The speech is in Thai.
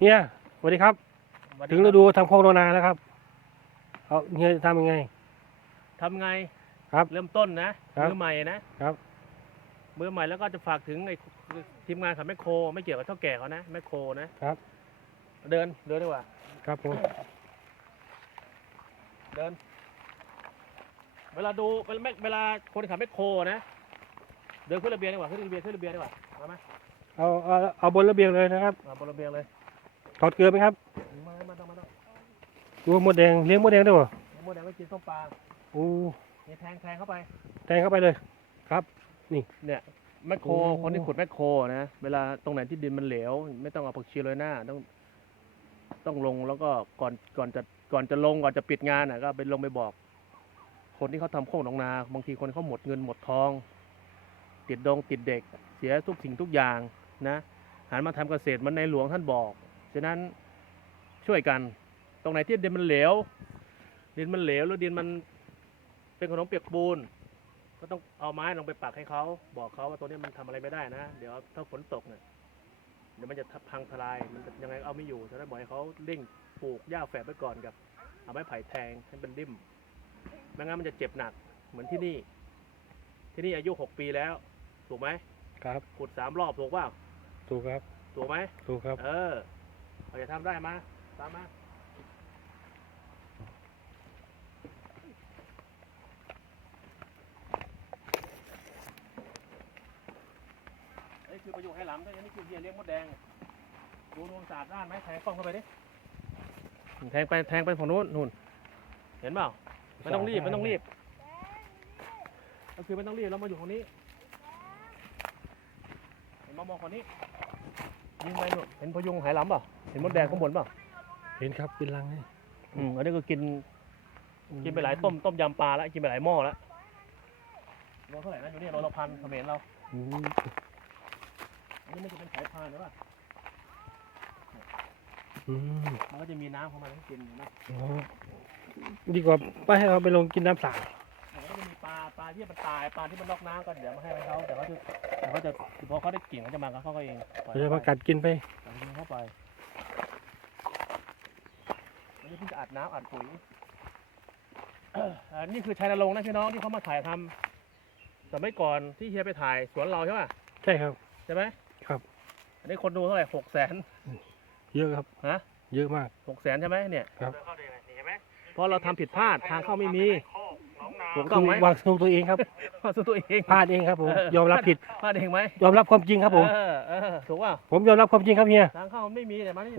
เฮียสวัสดีครับ ถึงฤดูทำโคกโนนาแล้วครับเอาเฮียจะทำยังไงทำไงครับ เริ่มต้นนะครับมือใหม่นะครับมือใหม่แล้วก็จะฝากถึงไอ้ทีมงานขับแมคโคร ไม่เกี่ยวกับเท่าแก่เขานะแมคโครนะครับ เดินเดินดีกว่า ครับผมเดิน เวลาดูเวลาแม่เวลาคนขับแมคโครนะเดินขึ้นระเบียงดีกว่าขึ้นระเบียงขึ้นระเบียงดีกว่ามาไหมเอาเอาเอาบนระเบียงเลยนะครับมาบนระเบียงเลย ถอดเกลือไหมครับมามาต้องมาต้องดูมดแดงเลี้ยงมดแดงด้วยเหรอมดแดงก็กินส้มปลาโอ้เนี่ยแทงแทงเข้าไป แทงเข้าไปเลยเนี่ยแมคโครโอ้คนที่ขุดแมคโครนะเวลาตรงไหนที่ดินมันเหลว ไม่ต้องเอาผักชีโรยหน้าต้อง ต้องลงแล้วก็ก่อนก่อนจะก่อนจะลงก่อนจะปิดงานอะก็ไปลงไปบอก คนที่เขาทำโค้งหนองนา บางทีคนเขาหมดเงินหมดทอง ติดดงติดเด็ก เสียทุกสิ่งทุกอย่างนะหันมาทำเกษตรเหมันในหลวงท่านบอก ฉะนั้นช่วยกันตรงไหนที่ดินมันเหลวดินมันเหลวแล้วดินมันเป็นขนมเปียกปูน ก็ต้องเอาไม้ลงไปปักให้เขาบอกเขาว่าตัวนี้มันทำอะไรไม่ได้นะ เดี๋ยวถ้าฝนตกเนี่ยเดี๋ยวมันจะพังทลายมันจะยังไงเอาไม่อยู่ฉะนั้นบอกให้เขาเร่งปลูกหญ้าแฝดไว้ก่อนกับเอาไม้ไผ่แทงให้เป็นริมไม่งั้นมันจะเจ็บหนักเหมือนที่นี่ ที่นี่อายุหกปีแล้ว ถูกไหมครับขุดสามรอบถูกเปล่าถูกครับ ถูกไหมถูกครับ เออเราจะ ทำได้มาตามมานี่คือประโยชน์ให้หลำด้วยนี่คือเฮียเลี้ยงมดแดง ดูนวลสาดด้านไหมแทงกล้องเข้าไปดิ แทงไปแทงไปฝั่งนู้นนู่น เห็นเปล่าไม่ต้องรีบไม่ต้องรีบ ก็คือไม่ต้องรีบเรามาอยู่ตรงนี้เห็นมามองคนนี้ ยิงไปนู่นเห็นพยุงหายหลำเปล่าเห็นมดแดงข้างบนเปล่าเห็นครับเป็นรังนี่อืมอันนี้ก็กิน กินไปหลายต้มต้มยำปลาแล้วกินไปหลายหม้อแล้วโลเท่าไหร่นะอยู่นี่โลละพันเขมรเราอืมอันนี้มันจะเป็นสายพานหรือเปล่าอืมมันก็จะมีน้ำของมันให้กินนะ อ๋อดีกว่าไปให้เราไปลงกินน้ำสา ที่มันตายปลาที่มันนอกน้ำก็เดี๋ยวมาให้เขาเดี๋ยวเขาจะเดี๋ยวเขาจะพอเขาได้กลิ่นเขาจะมากับเขาก็เองปล่อยเราจะเขามาไปกัดกินไปปล่อยมันเข้าไปอันนี้เพิ่งจะอัดน้ำอัดปุ๋ยเอ่ออันนี้คือชัยนรงค์นะพี่น้องที่เขามาถ่ายทำสมัยก่อนที่เฮียไปถ่ายสวนเราใช่ป่ะใช่ครับ ใช่ไหมครับ อันนี้คนดูเท่าไหร่หกแสนเยอะครับฮะเยอะมากหกแสนใช่ไหมเนี่ยครับเพราะเราทำผิดพลาดทางเข้าไม่มี ถูกต้องไหม วางสู้ตัวเองครับสู้ตัวเองพลาดเองครับผมเออยอมรับผิด พลาดเองไหมยอมรับความจริงครับผม เออเออถูกป่ะผมยอมรับความจริงครับเฮีย ทางเข้ามันไม่มีแต่มานี่